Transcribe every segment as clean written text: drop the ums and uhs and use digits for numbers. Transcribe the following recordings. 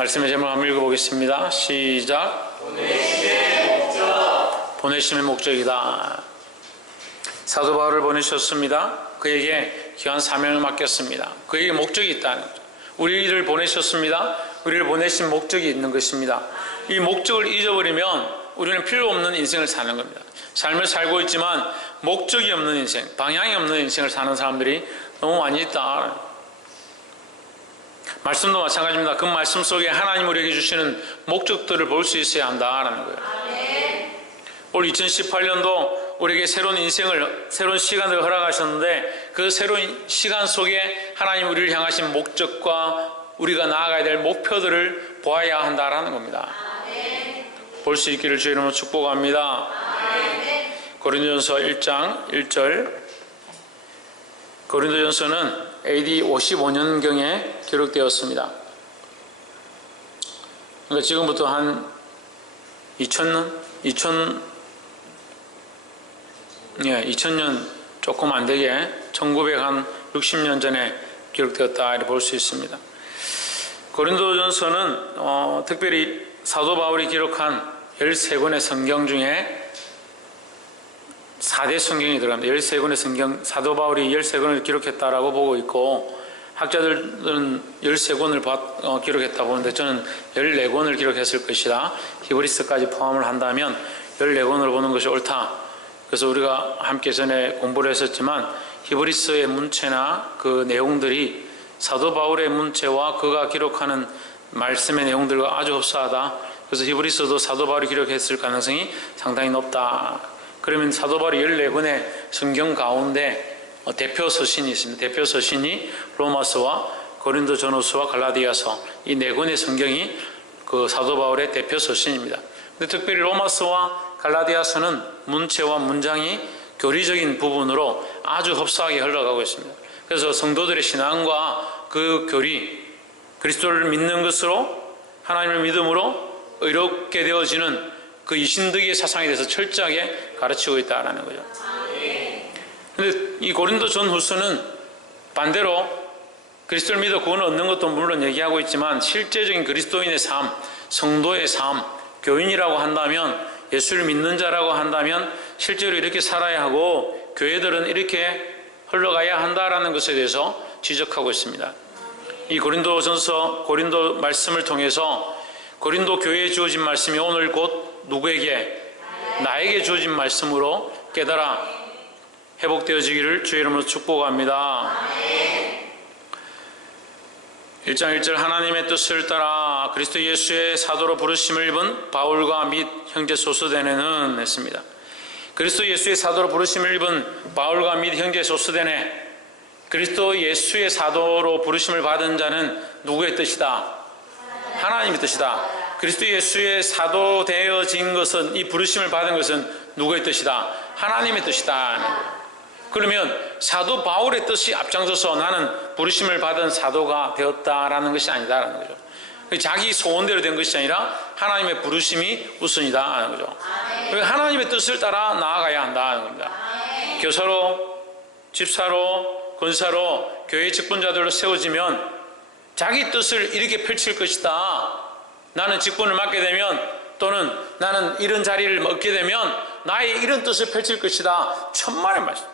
말씀의 제목 한번 읽어보겠습니다. 시작. 보내심의 목적이다. 사도 바울을 보내셨습니다. 그에게 귀한 사명을 맡겼습니다. 그에게 목적이 있다는 거죠. 우리를 보내셨습니다. 우리를 보내신 목적이 있는 것입니다. 이 목적을 잊어버리면 우리는 필요 없는 인생을 사는 겁니다. 삶을 살고 있지만 목적이 없는 인생, 방향이 없는 인생을 사는 사람들이 너무 많이 있다. 말씀도 마찬가지입니다. 그 말씀 속에 하나님 우리에게 주시는 목적들을 볼 수 있어야 한다라는 거예요. 올 2018년도 우리에게 새로운 인생을, 새로운 시간을 허락하셨는데 그 새로운 시간 속에 하나님 우리를 향하신 목적과 우리가 나아가야 될 목표들을 보아야 한다라는 겁니다. 볼 수 있기를 주의 이름으로 축복합니다. 고린도전서 1장 1절. 고린도전서는 AD 55년경에 기록되었습니다. 그러니까 지금부터 한 2000년 조금 안 되게 1960년 전에 기록되었다 이렇게 볼 수 있습니다. 고린도전서는 특별히 사도 바울이 기록한 13권의 성경 중에 4대 성경이 들어갑니다. 13권의 성경, 사도 바울이 13권을 기록했다라고 보고 있고, 학자들은 13권을 기록했다고 보는데 저는 14권을 기록했을 것이다. 히브리서까지 포함을 한다면 14권을 보는 것이 옳다. 그래서 우리가 함께 전에 공부를 했었지만 히브리서의 문체나 그 내용들이 사도 바울의 문체와 그가 기록하는 말씀의 내용들과 아주 흡사하다. 그래서 히브리서도 사도 바울이 기록했을 가능성이 상당히 높다. 그러면 사도 바울이 14권의 성경 가운데 대표 서신이 있습니다. 대표 서신이 로마서와 고린도전후서와 갈라디아서 이 4권의 성경이 그 사도 바울의 대표 서신입니다. 근데 특별히 로마서와 갈라디아서는 문체와 문장이 교리적인 부분으로 아주 흡사하게 흘러가고 있습니다. 그래서 성도들의 신앙과 그 교리, 그리스도를 믿는 것으로 하나님을 믿음으로 의롭게 되어지는 그 이신득의 사상에 대해서 철저하게 가르치고 있다는 거죠. 그런데 이 고린도 전후서는 반대로 그리스도를 믿어 구원을 얻는 것도 물론 얘기하고 있지만 실제적인 그리스도인의 삶, 성도의 삶, 교인이라고 한다면, 예수를 믿는 자라고 한다면 실제로 이렇게 살아야 하고 교회들은 이렇게 흘러가야 한다라는 것에 대해서 지적하고 있습니다. 이 고린도전서, 고린도 말씀을 통해서 고린도 교회에 주어진 말씀이 오늘 곧 누구에게? 나에게 주어진 말씀으로 깨달아 회복되어지기를 주의 이름으로 축복합니다. 1장 1절 하나님의 뜻을 따라 그리스도 예수의 사도로 부르심을 입은 바울과 및 형제 소스데네는 했습니다. 그리스도 예수의 사도로 부르심을 입은 바울과 및 형제 소스데네, 그리스도 예수의 사도로 부르심을 받은 자는 누구의 뜻이다? 하나님의 뜻이다. 그리스도 예수의 사도 되어진 것은, 이 부르심을 받은 것은 누구의 뜻이다? 하나님의 뜻이다. 그러면 사도 바울의 뜻이 앞장서서 나는 부르심을 받은 사도가 되었다라는 것이 아니다라는 거죠. 자기 소원대로 된 것이 아니라 하나님의 부르심이 우선이다 하는 거죠. 하나님의 뜻을 따라 나아가야 한다는 겁니다. 교사로, 집사로, 권사로, 교회 직분자들로 세워지면 자기 뜻을 이렇게 펼칠 것이다. 나는 직분을 맡게 되면, 또는 나는 이런 자리를 얻게 되면 나의 이런 뜻을 펼칠 것이다. 천만의 말씀.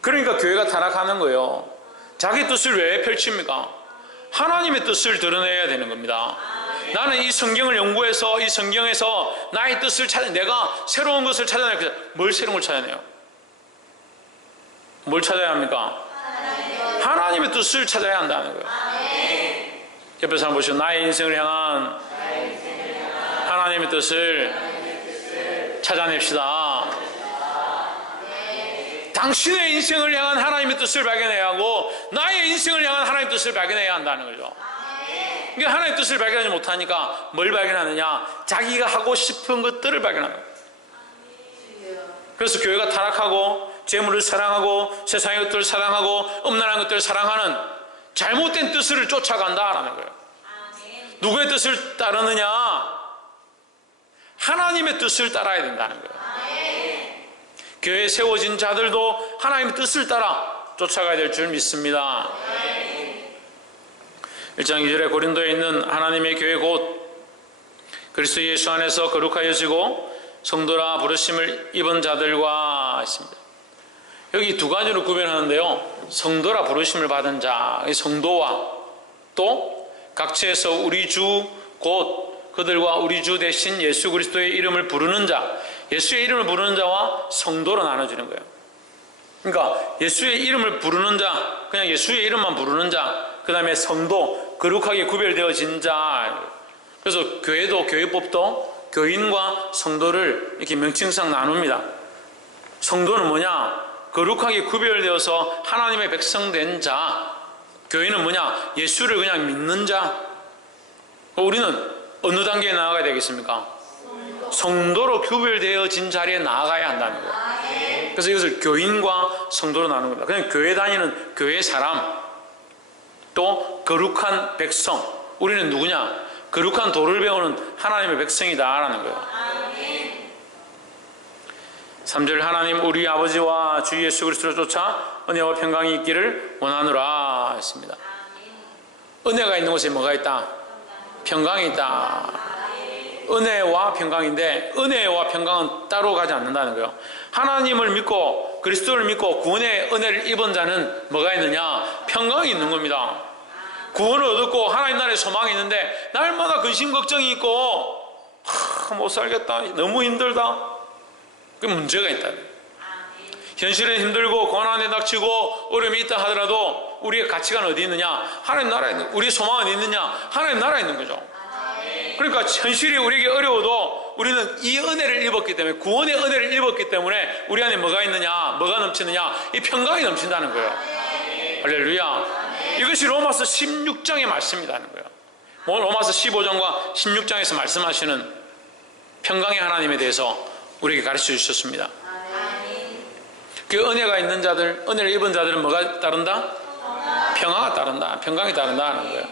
그러니까 교회가 타락하는 거예요. 자기 뜻을 왜 펼칩니까? 하나님의 뜻을 드러내야 되는 겁니다. 나는 이 성경을 연구해서 이 성경에서 나의 뜻을 찾아, 내가 새로운 것을 찾아내야 돼요. 뭘 새로운 걸 찾아내요? 뭘 찾아야 합니까? 하나님의 뜻을 찾아야 한다는 거예요. 옆에 사람 보시고, 나의 인생을 향한 하나님의 뜻을 찾아냅시다. 당신의 인생을 향한 하나님의 뜻을 발견해야 하고 나의 인생을 향한 하나님의 뜻을 발견해야 한다는 거죠. 그러니까 하나님의 뜻을 발견하지 못하니까 뭘 발견하느냐? 자기가 하고 싶은 것들을 발견한다. 그래서 교회가 타락하고 재물을 사랑하고 세상의 것들을 사랑하고 음란한 것들을 사랑하는 잘못된 뜻을 쫓아간다라는 거예요. 누구의 뜻을 따르느냐? 하나님의 뜻을 따라야 된다는 거예요. 교회에 세워진 자들도 하나님의 뜻을 따라 쫓아가야 될 줄 믿습니다. 1장 2절에 고린도에 있는 하나님의 교회 곧 그리스도 예수 안에서 거룩하여지고 성도라 부르심을 입은 자들과 있습니다. 여기 두 가지로 구별하는데요. 성도라 부르심을 받은 자, 성도와 또 각처에서 우리 주 곧 그들과 우리 주 대신 예수 그리스도의 이름을 부르는 자, 예수의 이름을 부르는 자와 성도로 나눠지는 거예요. 그러니까 예수의 이름을 부르는 자, 그냥 예수의 이름만 부르는 자, 그 다음에 성도, 거룩하게 구별되어진 자. 그래서 교회도, 교회법도 교인과 성도를 이렇게 명칭상 나눕니다. 성도는 뭐냐? 거룩하게 구별되어서 하나님의 백성된 자. 교인은 뭐냐? 예수를 그냥 믿는 자. 우리는 어느 단계에 나아가야 되겠습니까? 성도로 구별되어진 자리에 나아가야 한다는 거예요. 그래서 이것을 교인과 성도로 나누는 겁니다. 그냥 교회 다니는 교회 사람, 또 거룩한 백성. 우리는 누구냐? 거룩한 도를 배우는 하나님의 백성이다라는 거예요. 3절 하나님 우리 아버지와 주 예수 그리스도를 쫓아 은혜와 평강이 있기를 원하노라 했습니다. 은혜가 있는 곳에 뭐가 있다? 평강이 있다. 은혜와 평강인데 은혜와 평강은 따로 가지 않는다는 거예요. 하나님을 믿고 그리스도를 믿고 구원의 은혜를 입은 자는 뭐가 있느냐? 평강이 있는 겁니다. 구원을 얻었고 하나님 나라에 소망이 있는데 날마다 근심 걱정이 있고 못 살겠다, 너무 힘들다, 그 문제가 있다. 현실은 힘들고 고난에 닥치고 어려움이 있다 하더라도 우리의 가치관은 어디 있느냐? 하나님 나라에 있는, 우리의 소망은 어디 있느냐? 하나님 나라에 있는 거죠. 그러니까 현실이 우리에게 어려워도 우리는 이 은혜를 입었기 때문에, 구원의 은혜를 입었기 때문에 우리 안에 뭐가 있느냐? 뭐가 넘치느냐? 이 평강이 넘친다는 거예요. 할렐루야. 이것이 로마서 16장의 말씀이라는 거예요. 로마서 15장과 16장에서 말씀하시는 평강의 하나님에 대해서 우리에게 가르쳐 주셨습니다. 그 은혜가 있는 자들, 은혜를 입은 자들은 뭐가 따른다? 평화가 따른다. 평강이 따른다 하는 거예요.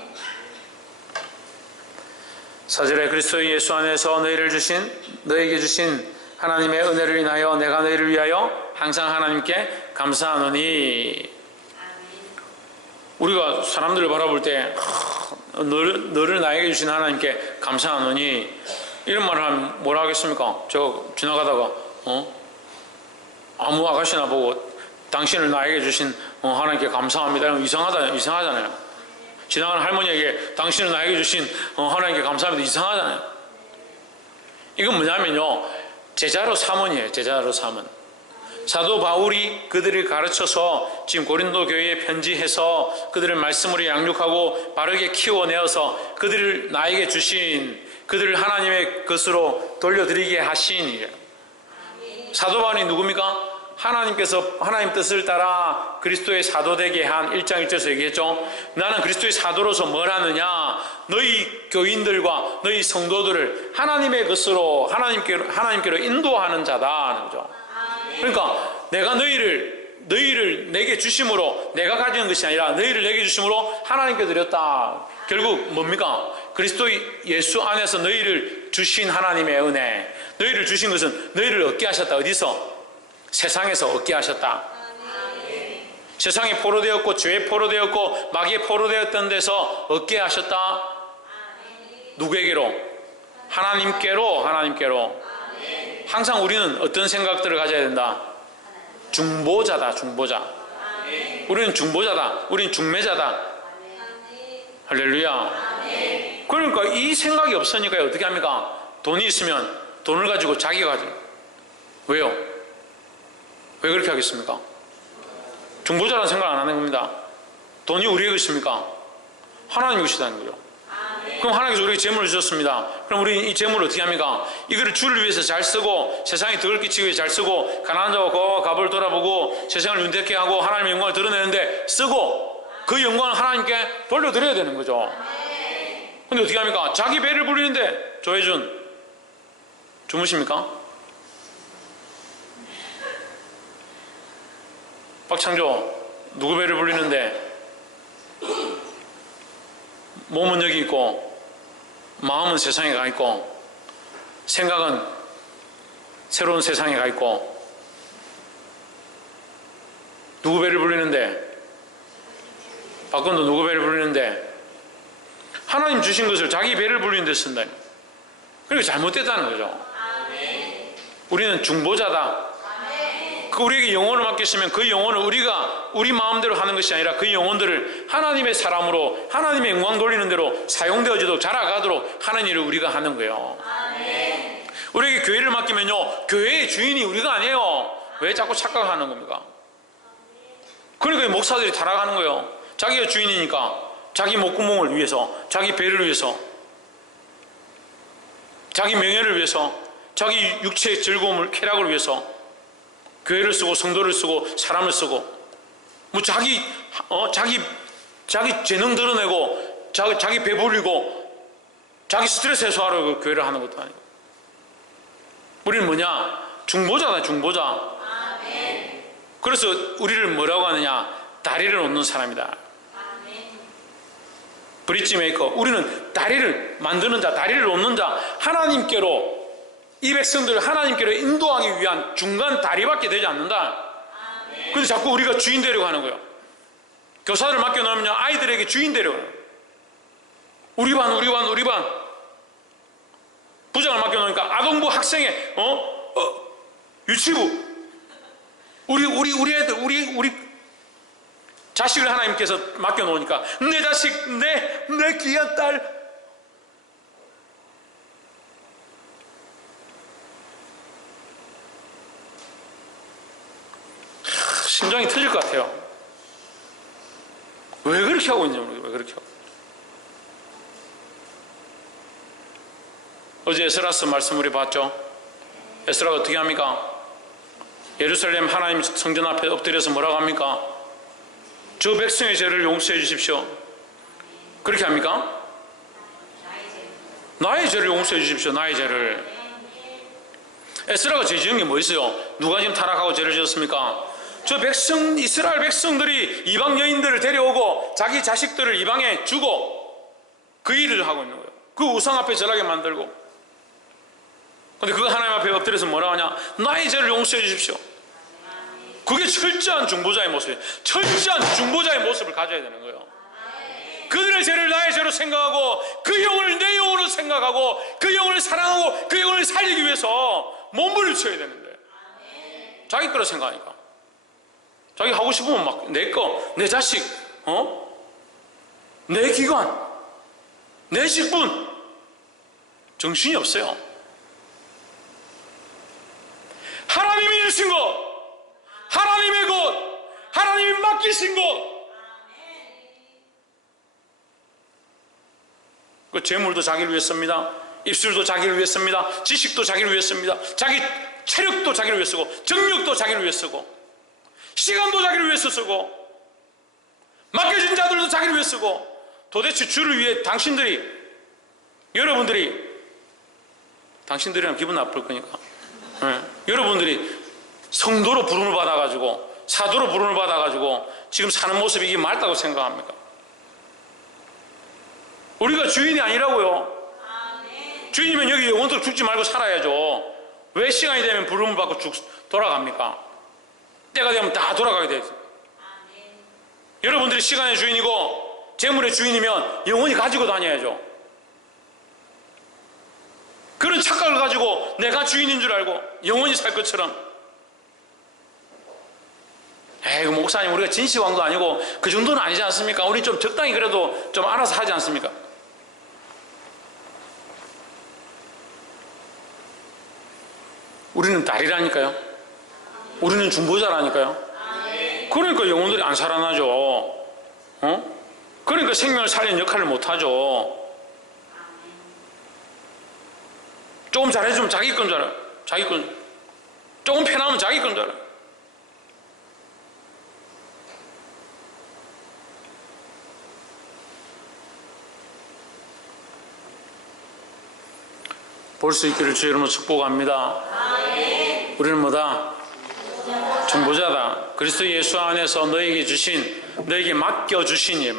4절에 그리스도 예수 안에서 너에게 주신 하나님의 은혜를 인하여 내가 너희를 위하여 항상 하나님께 감사하노니. 우리가 사람들을 바라볼 때 너를 나에게 주신 하나님께 감사하노니 이런 말을 하면 뭐라 하겠습니까? 저 지나가다가 아무 아가씨나 보고 당신을 나에게 주신 하나님께 감사합니다 이러면 이상하잖아요. 지나가는 할머니에게 당신을 나에게 주신 하나님께 감사합니다 이상하잖아요. 이건 뭐냐면요, 제자로 삼원이에요. 제자로 삼원. 사도 바울이 그들을 가르쳐서 지금 고린도 교회에 편지해서 그들을 말씀으로 양육하고 바르게 키워내어서 그들을 나에게 주신, 그들을 하나님의 것으로 돌려드리게 하신 일이에요. 사도 바울이 누굽니까? 하나님께서 하나님 뜻을 따라 그리스도의 사도되게 한 1장 1절에서 얘기했죠. 나는 그리스도의 사도로서 뭘 하느냐? 너희 교인들과 너희 성도들을 하나님의 것으로 하나님께로 인도하는 자다 하는 거죠. 그러니까 내가 너희를 내게 주심으로, 내가 가지는 것이 아니라 너희를 내게 주심으로 하나님께 드렸다. 결국 뭡니까? 그리스도 예수 안에서 너희를 주신 하나님의 은혜. 너희를 주신 것은 너희를 얻게 하셨다. 어디서? 세상에서 얻게 하셨다. 세상에 포로되었고 죄에 포로되었고 마귀에 포로되었던 데서 얻게 하셨다. 누구에게로? 하나님께로. 항상 우리는 어떤 생각들을 가져야 된다? 중보자다. 중보자. 우리는 중보자다. 우리는 중매자다. 할렐루야. 그러니까 이 생각이 없으니까 어떻게 합니까? 돈이 있으면 돈을 가지고 자기가 가지고. 왜요? 왜 그렇게 하겠습니까? 중보자라는 생각 안 하는 겁니다. 돈이 우리의 것입니까? 하나님 것이라는 거죠. 그럼 하나님께서 우리에게 재물을 주셨습니다. 그럼 우리 이 재물을 어떻게 합니까? 이거를 주를 위해서 잘 쓰고 세상에 덕을 끼치기 위해 잘 쓰고 가난한 자와 고아와 갑을 돌아보고 세상을 윤택케 하고 하나님의 영광을 드러내는데 쓰고 그 영광을 하나님께 돌려드려야 되는 거죠. 근데 어떻게 합니까? 자기 배를 부리는데 조혜준 주무십니까? 박창조 누구 배를 불리는데 몸은 여기 있고 마음은 세상에 가 있고 생각은 새로운 세상에 가 있고 누구 배를 불리는데 박건도 누구 배를 불리는데 하나님 주신 것을 자기 배를 불리는 데 쓴다. 그러니까 잘못됐다는 거죠. 우리는 중보자다. 우리에게 영혼을 맡겼으면 그 영혼을 우리가 우리 마음대로 하는 것이 아니라 그 영혼들을 하나님의 사람으로 하나님의 영광 돌리는 대로 사용되어지도록 자라가도록 하는 일을 우리가 하는 거예요. 우리에게 교회를 맡기면요, 교회의 주인이 우리가 아니에요. 왜 자꾸 착각하는 겁니까? 그러니까 목사들이 타락하는 거예요. 자기가 주인이니까 자기 목구멍을 위해서, 자기 배를 위해서, 자기 명예를 위해서, 자기 육체의 즐거움을, 쾌락을 위해서 교회를 쓰고 성도를 쓰고 사람을 쓰고, 뭐 자기 재능 드러내고 자기 배부리고 자기 스트레스 해소하려고 교회를 하는 것도 아니고. 우리는 뭐냐? 중보자다, 중보자. 그래서 우리를 뭐라고 하느냐? 다리를 놓는 사람이다. 브릿지 메이커. 우리는 다리를 만드는 자, 다리를 놓는 자, 하나님께로, 이 백성들을 하나님께로 인도하기 위한 중간 다리밖에 되지 않는다. 그런데 자꾸 우리가 주인 되려고 하는 거예요. 교사들을 맡겨놓으면 아이들에게 주인 되려고 해요. 우리 반. 부장을 맡겨놓으니까 아동부, 학생회, 유치부, 우리 애들, 우리 자식을 하나님께서 맡겨놓으니까 내 자식, 내 귀한 딸, 심장이 터질 것 같아요. 왜 그렇게 하고 있냐, 왜 그렇게 하고. 어제 에스라서 말씀 우리 봤죠? 에스라가 어떻게 합니까? 예루살렘 하나님 성전 앞에 엎드려서 뭐라고 합니까? 저 백성의 죄를 용서해 주십시오. 그렇게 합니까? 나의 죄를 용서해 주십시오. 나의 죄를. 에스라가 죄 지은 게 뭐 있어요? 누가 지금 타락하고 죄를 지었습니까? 저 백성, 이스라엘 백성들이 이방 여인들을 데려오고 자기 자식들을 이방에 주고 그 일을 하고 있는 거예요. 그 우상 앞에 절하게 만들고. 근데 그거 하나님 앞에 엎드려서 뭐라고 하냐? 나의 죄를 용서해 주십시오. 그게 철저한 중보자의 모습이에요. 철저한 중보자의 모습을 가져야 되는 거예요. 그들의 죄를 나의 죄로 생각하고 그 영혼을 내 영혼으로 생각하고 그 영혼을 사랑하고 그 영혼을 살리기 위해서 몸부림쳐야 되는데 자기 거로 생각하니까 자기 하고 싶으면 막 내 거, 내 자식, 내 기관, 내 직분, 정신이 없어요. 하나님이 주신 것, 하나님의 것, 하나님이 맡기신 것. 그 재물도 자기를 위해 씁니다. 입술도 자기를 위해 씁니다. 지식도 자기를 위해 씁니다. 자기 체력도 자기를 위해 쓰고, 정력도 자기를 위해 쓰고, 시간도 자기를 위해서 쓰고, 맡겨진 자들도 자기를 위해 쓰고. 도대체 주를 위해 당신들이랑 기분 나쁠 거니까. 여러분들이 성도로 부름을 받아가지고 사도로 부름을 받아가지고 지금 사는 모습이 이게 맞다고 생각합니까? 우리가 주인이 아니라고요. 주인이면 여기 영원토록 죽지 말고 살아야죠. 왜 시간이 되면 부름을 받고 돌아갑니까? 때가 되면 다 돌아가게 되죠. 여러분들이 시간의 주인이고 재물의 주인이면 영원히 가지고 다녀야죠. 그런 착각을 가지고 내가 주인인 줄 알고 영원히 살 것처럼, 에이 목사님 우리가 진시황도 아니고 그 정도는 아니지 않습니까? 우리 좀 적당히 그래도 좀 알아서 하지 않습니까? 우리는 달이라니까요. 우리는 중보자라니까요. 그러니까 영혼들이 안 살아나죠. 그러니까 생명을 살리는 역할을 못하죠. 조금 잘해주면 자기 건 줄 알아요. 자기 건. 조금 편하면 자기 건 줄 알아요. 볼 수 있기를 주의 이름으로 축복합니다. 우리는 뭐다? 중보자다. 그리스도 예수 안에서 너에게 맡겨주신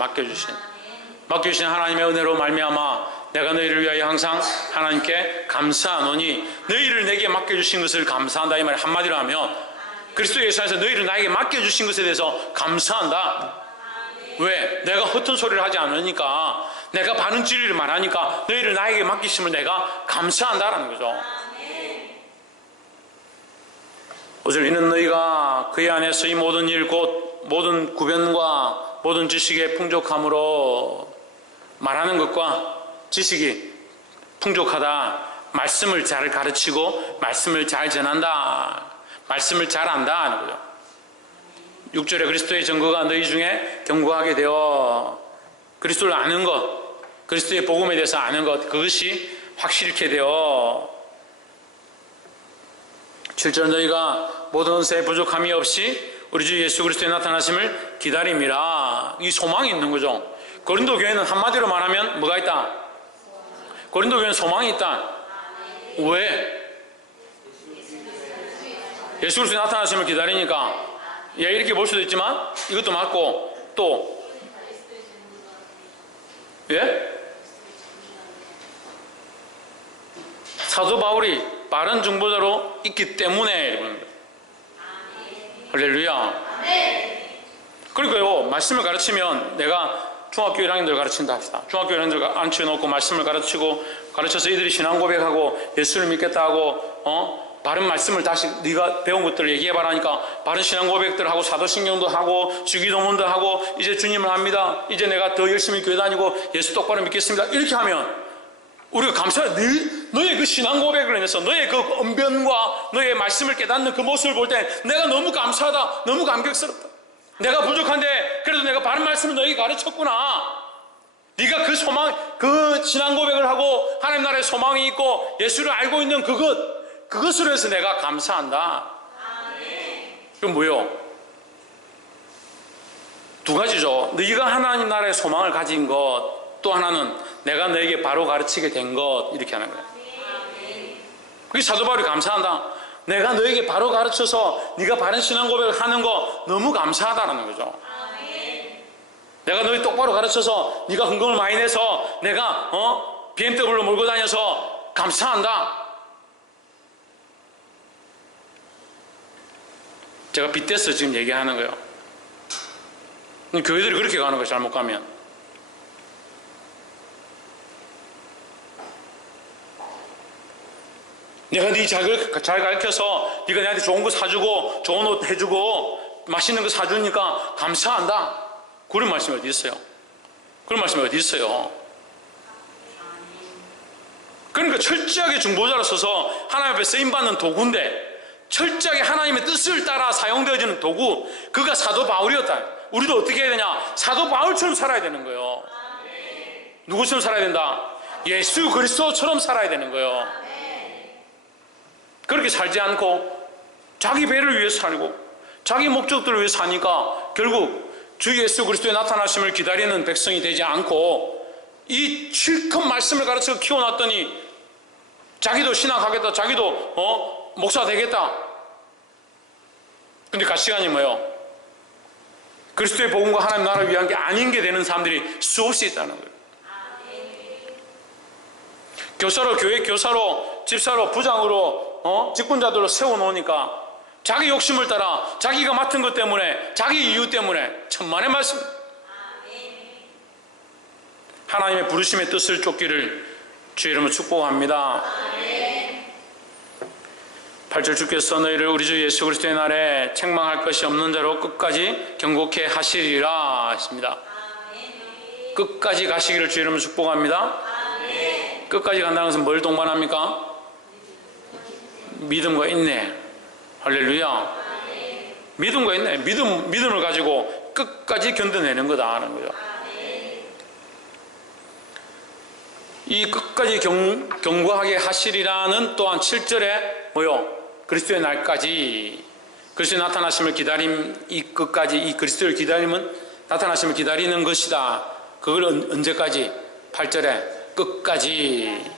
하나님의 은혜로 말미암아 내가 너희를 위하여 항상 하나님께 감사하노니, 너희를 내게 맡겨주신 것을 감사한다 이 말을 한마디로 하면 그리스도 예수 안에서 너희를 나에게 맡겨주신 것에 대해서 감사한다. 왜? 내가 허튼 소리를 하지 않으니까 내가 바른 진리를 말하니까 너희를 나에게 맡기심을 내가 감사한다라는 거죠. 5절 이는 너희가 그의 안에서 이 모든 일 곧 모든 구변과 모든 지식의 풍족함으로 말하는 것과 지식이 풍족하다. 말씀을 잘 가르치고 말씀을 잘 전한다. 말씀을 잘 안다 하는 거죠. 6절에 그리스도의 증거가 너희 중에 견고하게 되어 그리스도를 아는 것, 그리스도의 복음에 대해서 아는 것, 그것이 확실케 되어 7절 너희가 모든 은사에 부족함이 없이 우리 주 예수 그리스도의 나타나심을 기다림이라. 이 소망이 있는 거죠. 고린도 교회는 한마디로 말하면 뭐가 있다? 고린도 교회는 소망이 있다. 왜? 예수 그리스도의 나타나심을 기다리니까. 예, 이렇게 볼 수도 있지만 이것도 맞고 또 예? 사도 바울이 빠른 중보자로 있기 때문에 할렐루야. 그러니까요, 말씀을 가르치면 내가 중학교 1학년들 가르친다 합시다. 중학교 1학년들 앉혀놓고 말씀을 가르쳐서 이들이 신앙 고백하고 예수를 믿겠다 하고 바른 말씀을 다시 네가 배운 것들을 얘기해봐라 하니까 바른 신앙 고백들 하고 사도신경도 하고 주기도문도 하고 이제 주님을 압니다. 이제 내가 더 열심히 교회 다니고 예수 똑바로 믿겠습니다. 이렇게 하면 우리가 감사해. 너의 그 신앙 고백을 인해서 너의 그 언변과 너의 말씀을 깨닫는 그 모습을 볼 때 내가 너무 감사하다. 너무 감격스럽다. 내가 부족한데 그래도 내가 바른 말씀을 너에게 가르쳤구나. 네가 그 소망, 그 신앙 고백을 하고 하나님 나라의 소망이 있고 예수를 알고 있는 그것으로 해서 내가 감사한다. 그건 뭐요? 두 가지죠. 네가 하나님 나라의 소망을 가진 것, 또 하나는 내가 너에게 바로 가르치게 된 것, 이렇게 하는 거예요. 그게 사도 바울이 감사한다. 내가 너에게 바로 가르쳐서 네가 바른 신앙 고백을 하는 거 너무 감사하다는 거죠. 내가 너희 똑바로 가르쳐서 네가 헌금을 많이 내서 내가 BMW로 몰고 다녀서 감사한다. 제가 빗대서 지금 얘기하는 거예요. 교회들이 그렇게 가는 거예요. 잘못 가면. 내가 네 자기를 잘 가르쳐서 네가 내한테 좋은 거 사주고 좋은 옷 해주고 맛있는 거 사주니까 감사한다. 그런 말씀이 어디 있어요? 그런 말씀이 어디 있어요? 그러니까 철저하게 중보자로 서서 하나님 앞에 쓰임받는 도구인데 철저하게 하나님의 뜻을 따라 사용되어지는 도구, 그가 사도 바울이었다. 우리도 어떻게 해야 되냐? 사도 바울처럼 살아야 되는 거예요. 누구처럼 살아야 된다? 예수 그리스도처럼 살아야 되는 거예요. 그렇게 살지 않고 자기 배를 위해서 살고 자기 목적들을 위해서 사니까 결국 주 예수 그리스도의 나타나심을 기다리는 백성이 되지 않고 이 실컷 말씀을 가르쳐 키워놨더니 자기도 신학하겠다, 자기도 목사 되겠다. 근데 가시관이 뭐예요? 그리스도의 복음과 하나님 나라를 위한 게 아닌 게 되는 사람들이 수없이 있다는 거예요. 교사로, 교회 교사로, 집사로, 부장으로 직분자들로 세워놓으니까 자기 욕심을 따라 자기가 맡은 것 때문에 자기 이유 때문에 천만의 말씀. 하나님의 부르심의 뜻을 쫓기를 주의 이름으로 축복합니다. 8절 주께서 너희를 우리 주 예수 그리스도의 날에 책망할 것이 없는 자로 끝까지 경고케 하시리라 했습니다. 끝까지 가시기를 주의 이름으로 축복합니다. 끝까지 간다는 것은 뭘 동반합니까? 믿음과 인내. 할렐루야. 믿음과 인내. 믿음을 가지고 끝까지 견뎌내는 거다 하는 거죠. 이 끝까지 견고하게 하시리라는 또한 7절에 뭐요? 그리스도의 날까지, 그리스도의 나타나심을 기다림, 이 끝까지, 이 그리스도를 기다림은 나타나심을 기다리는 것이다. 그걸 언제까지? 8절에 끝까지.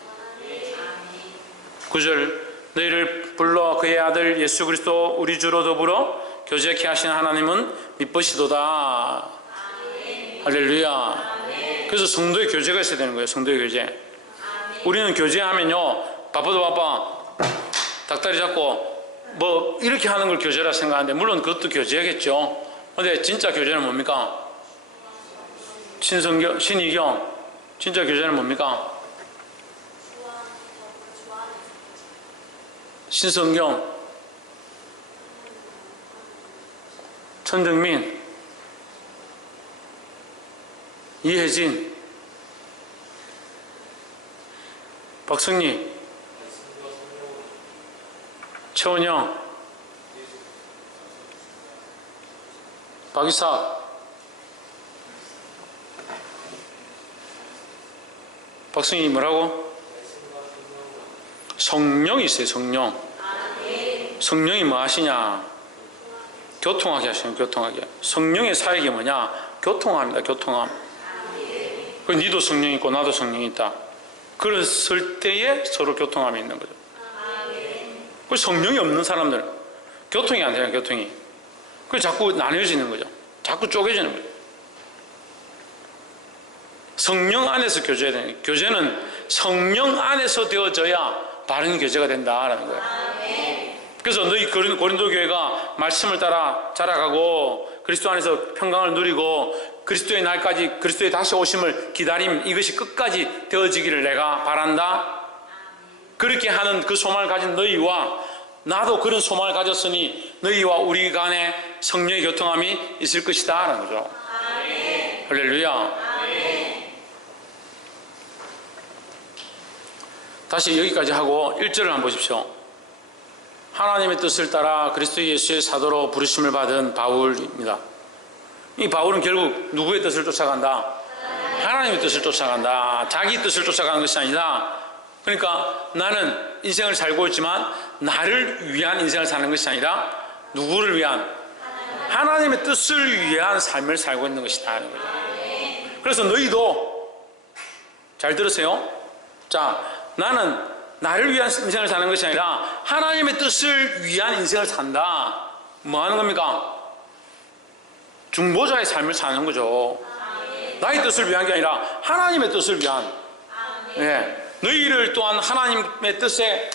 9절 너희를 불러 그의 아들 예수 그리스도 우리 주로 더불어 교제케 하신 하나님은 미쁘시도다. 할렐루야. 그래서 성도의 교제가 있어야 되는 거예요. 성도의 교제. 우리는 교제하면요, 바빠도 바빠 닭다리 잡고 뭐 이렇게 하는 걸 교제라 생각하는데, 물론 그것도 교제겠죠. 근데 진짜 교제는 뭡니까? 신성경, 신의경, 진짜 교제는 뭡니까? 신성경, 천정민, 이혜진, 박승리, 최원영, 박이삭, 박승희 뭐라고? 성령이 있어요. 성령이 뭐 하시냐? 교통하게 하시는, 교통하게. 성령의 사역이 뭐냐? 교통합니다. 교통함. 그 니도 성령이 있고 나도 성령이 있다. 그랬을 때에 서로 교통함이 있는 거죠. 그 성령이 없는 사람들은 교통이 안 되는, 교통이. 그 자꾸 나뉘어지는 거죠. 자꾸 쪼개지는 거죠. 성령 안에서 교제해야 되는 거예요. 교제는 성령 안에서 되어져야 바른 교제가 된다라는 거예요. 그래서 너희 고린도 교회가 말씀을 따라 자라가고 그리스도 안에서 평강을 누리고 그리스도의 날까지, 그리스도의 다시 오심을 기다림, 이것이 끝까지 되어지기를 내가 바란다. 그렇게 하는 그 소망을 가진 너희와 나도 그런 소망을 가졌으니 너희와 우리 간에 성령의 교통함이 있을 것이다 라는 거죠. 할렐루야. 다시 여기까지 하고 1절을 한번 보십시오. 하나님의 뜻을 따라 그리스도 예수의 사도로 부르심을 받은 바울입니다. 이 바울은 결국 누구의 뜻을 쫓아간다? 하나님의 뜻을 쫓아간다. 자기 뜻을 쫓아가는 것이 아니다. 그러니까 나는 인생을 살고 있지만 나를 위한 인생을 사는 것이 아니라 누구를 위한? 하나님의 뜻을 위한 삶을 살고 있는 것이다. 그래서 너희도 잘 들으세요. 자, 나는 나를 위한 인생을 사는 것이 아니라 하나님의 뜻을 위한 인생을 산다. 뭐 하는 겁니까? 중보자의 삶을 사는 거죠. 나의 뜻을 위한 게 아니라 하나님의 뜻을 위한. 예. 너희를 또한 하나님의 뜻에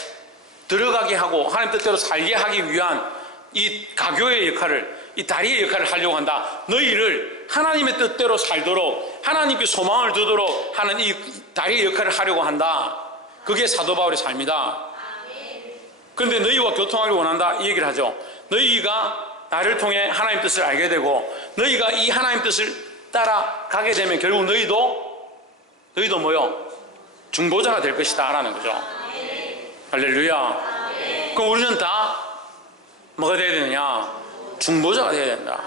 들어가게 하고 하나님 뜻대로 살게 하기 위한 이 가교의 역할을, 이 다리의 역할을 하려고 한다. 너희를 하나님의 뜻대로 살도록 하나님께 소망을 두도록 하는 이 다리의 역할을 하려고 한다. 그게 사도 바울의 삶이다. 그런데 너희와 교통하길 원한다 이 얘기를 하죠. 너희가 나를 통해 하나님 뜻을 알게 되고 너희가 이 하나님 뜻을 따라가게 되면 결국 너희도 뭐요? 중보자가 될 것이다 라는 거죠. 할렐루야. 그럼 우리는 다 뭐가 돼야 되느냐? 중보자가 돼야 된다.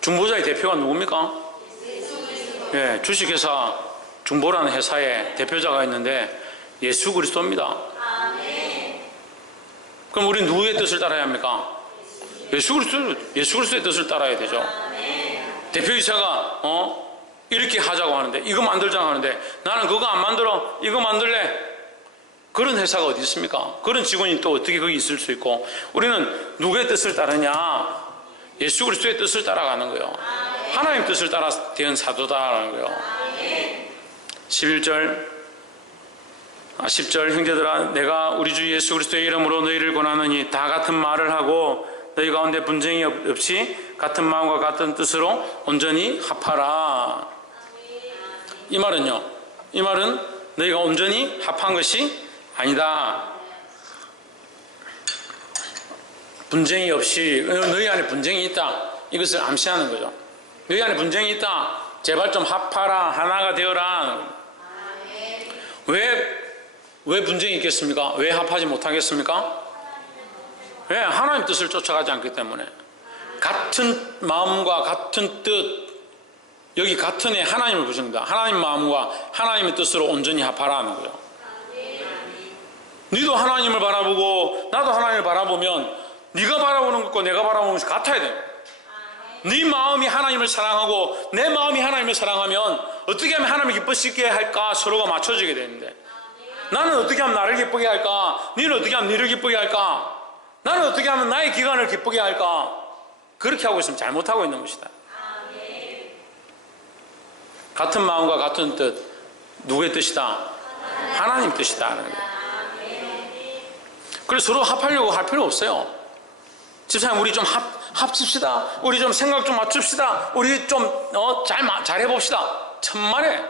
중보자의 대표가 누굽니까? 예, 주식회사 중보라는 회사에 대표자가 있는데 예수 그리스도입니다. 그럼 우리는 누구의 뜻을 따라야 합니까? 예수 그리스도의 뜻을 따라야 되죠. 대표이사가 이렇게 하자고 하는데 이거 만들자고 하는데 나는 그거 안 만들어, 이거 만들래. 그런 회사가 어디 있습니까? 그런 직원이 또 어떻게 거기 있을 수 있고. 우리는 누구의 뜻을 따르냐? 예수 그리스도의 뜻을 따라가는 거예요. 하나님 뜻을 따라 된 사도다라는 거예요. 10절 형제들아, 내가 우리 주 예수 그리스도의 이름으로 너희를 권하노니 다 같은 말을 하고 너희 가운데 분쟁이 없이 같은 마음과 같은 뜻으로 온전히 합하라. 이 말은요, 이 말은 너희가 온전히 합한 것이 아니다. 분쟁이 없이, 너희 안에 분쟁이 있다, 이것을 암시하는 거죠. 너희 안에 분쟁이 있다, 제발 좀 합하라, 하나가 되어라. 왜 분쟁이 있겠습니까? 왜 합하지 못하겠습니까? 왜? 하나님 뜻을 쫓아가지 않기 때문에. 같은 마음과 같은 뜻, 여기 같은 애 하나님을 부릅니다. 하나님 마음과 하나님의 뜻으로 온전히 합하라는 거예요. 너도 하나님을 바라보고 나도 하나님을 바라보면 네가 바라보는 것과 내가 바라보는 것이 같아야 돼요. 네 마음이 하나님을 사랑하고 내 마음이 하나님을 사랑하면 어떻게 하면 하나님을 기쁘시게 할까 서로가 맞춰지게 되는데, 나는 어떻게 하면 나를 기쁘게 할까? 너는 어떻게 하면 너를 기쁘게 할까? 나는 어떻게 하면 나의 기관을 기쁘게 할까? 그렇게 하고 있으면 잘못하고 있는 것이다. 같은 마음과 같은 뜻, 누구의 뜻이다? 하나님 뜻이다. 그래서 서로 합하려고 할 필요 없어요. 집사님 우리 좀 합칩시다. 우리 좀 생각 좀 맞춥시다. 우리 좀 잘 해봅시다. 천만에.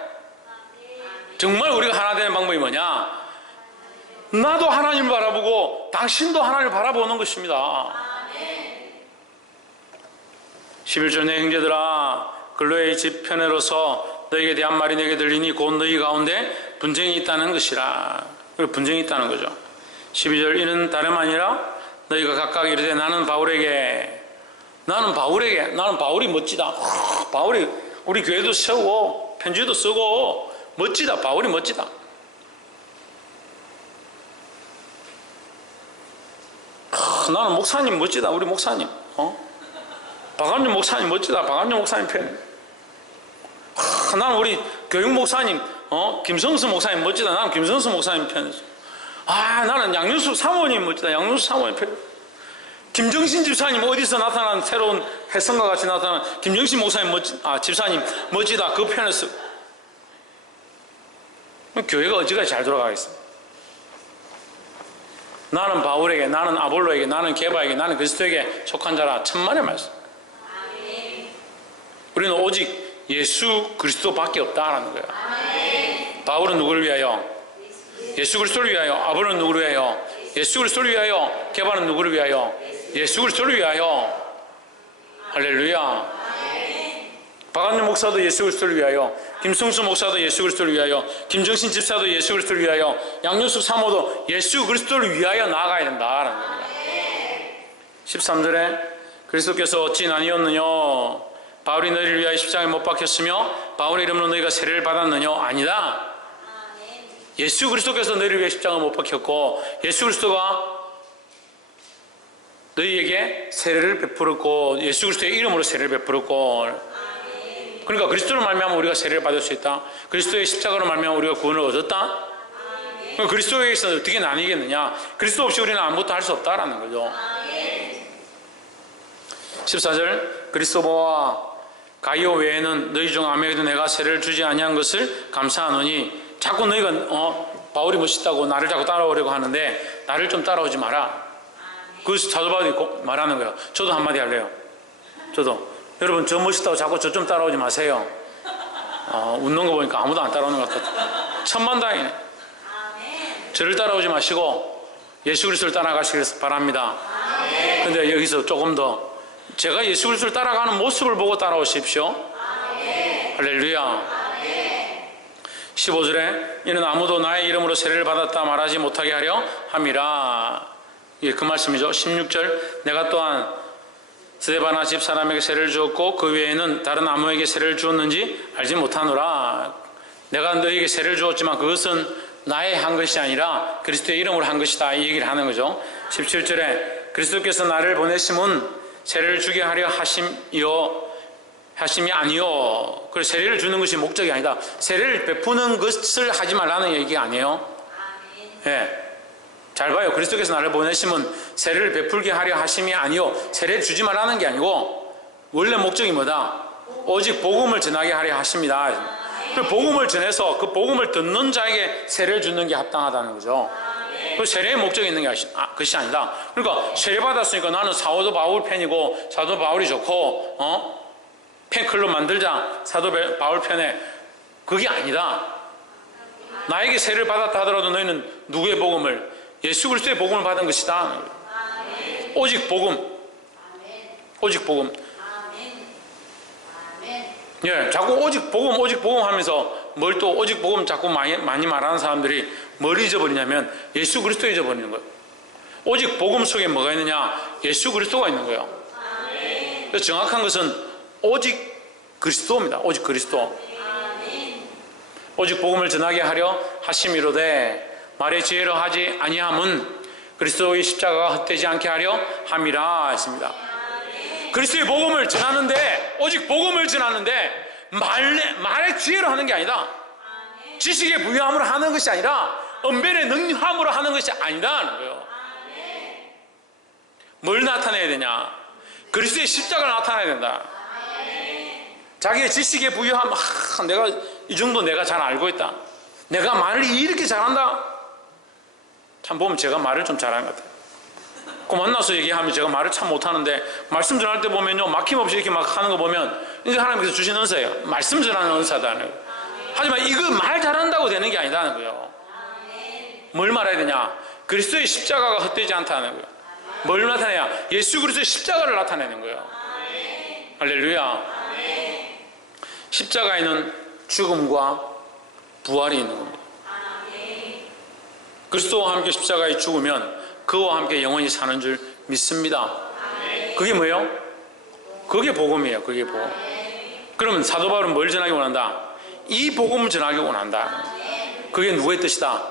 정말 우리가 하나 되는 방법이 뭐냐? 나도 하나님을 바라보고 당신도 하나님을 바라보는 것입니다. 11절 내 형제들아 근로의 집 편애로서 너에게 대한 말이 내게 들리니 곧 너희 가운데 분쟁이 있다는 것이라. 분쟁이 있다는 거죠. 12절 이는 다름 아니라 너희가 각각 이르되 나는 바울이 멋지다. 바울이 우리 교회도 세우고 편지도 쓰고 멋지다. 바울이 멋지다. 나는 목사님 멋지다. 우리 목사님. 박완주 목사님 멋지다. 박완주 목사님 편. 나는 우리 교육 목사님, 김성수 목사님 멋지다. 나는 김성수 목사님 편에서. 나는 양윤숙 사모님 멋지다. 양윤숙 사모님 편. 김정신 집사님 어디서 나타난 새로운 혜성과 같이 나타난 김정신 목사님 집사님 멋지다. 그 편에서. 교회가 어찌까지 잘 돌아가겠습니까? 나는 바울에게, 나는 아볼로에게, 나는 게바에게, 나는 그리스도에게 속한 자라. 천만의 말씀. 우리는 오직 예수 그리스도밖에 없다라는 거예요. 바울은 누구를 위하여? 예수 그리스도를 위하여. 아볼로는 누구를 위하여? 예수 그리스도를 위하여. 게바는 누구를 위하여? 예수 그리스도를 위하여. 할렐루야. 박완주 목사도 예수 그리스도를 위하여, 김성수 목사도 예수 그리스도를 위하여, 김정신 집사도 예수 그리스도를 위하여, 양윤숙 사모도 예수 그리스도를 위하여 나아가야 된다라는 겁니다. 13절에 그리스도께서 어찌 나뉘었느냐? 바울이 너희를 위하여 십자가에 못 박혔으며 바울의 이름으로 너희가 세례를 받았느냐? 아니다. 예수 그리스도께서 너희를 위해 십자가에 못 박혔고 예수 그리스도가 너희에게 세례를 베풀었고 예수 그리스도의 이름으로 세례를 베풀었고, 그러니까 그리스도로 말미암아 우리가 세례를 받을 수 있다. 그리스도의 십자가로 말미암아 우리가 구원을 얻었다. 그리스도에게서 어떻게 나뉘겠느냐? 그리스도 없이 우리는 아무것도 할 수 없다라는 거죠. 14절 그리스도와 가이오 외에는 너희 중 아무에게도 내가 세례를 주지 아니한 것을 감사하노니. 자꾸 너희가 바울이 멋있다고 나를 자꾸 따라오려고 하는데 나를 좀 따라오지 마라. 그 사도 바울이 말하는 거예요. 저도 한마디 할래요. 저도. 여러분 저 멋있다고 자꾸 저 좀 따라오지 마세요. 웃는 거 보니까 아무도 안 따라오는 것 같아. 천만다행이네. 저를 따라오지 마시고 예수 그리스도를 따라가시길 바랍니다. 근데 여기서 조금 더 제가 예수 그리스도를 따라가는 모습을 보고 따라오십시오. 할렐루야. 15절에 이는 아무도 나의 이름으로 세례를 받았다 말하지 못하게 하려 함이라. 예, 그 말씀이죠. 16절 내가 또한 스데바나 집 사람에게 세례를 주었고 그 외에는 다른 아무에게 세례를 주었는지 알지 못하노라. 내가 너에게 세례를 주었지만 그것은 나의 한 것이 아니라 그리스도의 이름으로 한 것이다. 이 얘기를 하는 거죠. 17절에 그리스도께서 나를 보내심은 세례를 주게 하려 하심이 아니요. 그래서 세례를 주는 것이 목적이 아니다. 세례를 베푸는 것을 하지 말라는 얘기가 아니에요. 예. 잘 봐요. 그리스도께서 나를 보내심은 세례를 베풀게 하려 하심이 아니요. 세례를 주지 말라는 게 아니고 원래 목적이 뭐다? 오직 복음을 전하게 하려 하십니다. 그 복음을 전해서 그 복음을 듣는 자에게 세례를 주는 게 합당하다는 거죠. 그 세례의 목적이 있는 게 그것이 아니다. 그러니까 세례 받았으니까 나는 사도 바울 팬이고 사도 바울이 좋고 팬클럽 만들자 사도 바울 편에. 그게 아니다. 나에게 세례를 받았다 하더라도 너희는 누구의 복음을? 예수 그리스도의 복음을 받은 것이다. 오직 복음. 오직 복음. 예, 자꾸 오직 복음 하면서 뭘 또 오직 복음 자꾸 많이 말하는 사람들이 뭘 잊어버리냐면 예수 그리스도 잊어버리는 거예요. 오직 복음 속에 뭐가 있느냐? 예수 그리스도가 있는 거예요. 그래서 정확한 것은 오직 그리스도입니다. 오직 그리스도. 오직 복음을 전하게 하려 하심이로되 말의 지혜로 하지 아니함은 그리스도의 십자가가 헛되지 않게 하려 함이라 했습니다. 그리스도의 복음을 전하는데 오직 복음을 전하는데 말의 지혜로 하는 게 아니다. 지식의 부유함으로 하는 것이 아니라 언변의 능함으로 하는 것이 아니다는 거예요. 뭘 나타내야 되냐? 그리스도의 십자가를 나타내야 된다. 자기의 지식의 부유함, 내가 이 정도 내가 잘 알고 있다. 내가 말을 이렇게 잘한다. 참 보면 제가 말을 좀 잘하는 것 같아요. 자꾸 만나서 얘기하면 제가 말을 참 못하는데 말씀 전할 때 보면요 막힘없이 이렇게 막 하는 거 보면 이게 하나님께서 주신 은사예요. 말씀 전하는 은사다는 거예요. 하지만 이거 말 잘한다고 되는 게 아니다는 거예요. 뭘 말해야 되냐? 그리스도의 십자가가 헛되지 않다는 거예요. 뭘 나타내야? 예수 그리스도의 십자가를 나타내는 거예요. 할렐루야. 십자가에는 죽음과 부활이 있는 겁니다. 그리스도와 함께 십자가에 죽으면 그와 함께 영원히 사는 줄 믿습니다. 그게 뭐예요? 그게 복음이에요. 그게 복음. 그러면 사도 바울은 뭘 전하기 원한다? 이 복음을 전하기 원한다. 그게 누구의 뜻이다?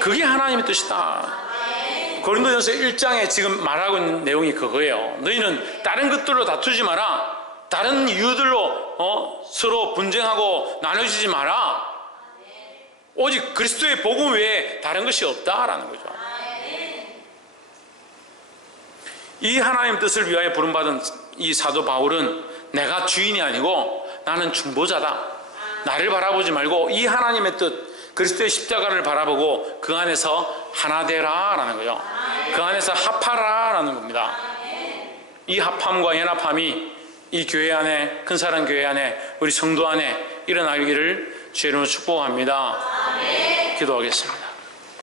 그게 하나님의 뜻이다. 고린도전서 1장에 지금 말하고 있는 내용이 그거예요. 너희는 다른 것들로 다투지 마라. 다른 이유들로 서로 분쟁하고 나눠지지 마라. 오직 그리스도의 복음 외에 다른 것이 없다라는 거죠. 이 하나님 뜻을 위하여 부름받은 이 사도 바울은 내가 주인이 아니고 나는 중보자다. 나를 바라보지 말고 이 하나님의 뜻, 그리스도의 십자가를 바라보고 그 안에서 하나 되라 라는 거죠. 그 안에서 합하라 라는 겁니다. 이 합함과 연합함이 이 교회 안에, 큰사랑 교회 안에, 우리 성도 안에 일어나기를 주의 이름으로 축복합니다. 기도하겠습니다.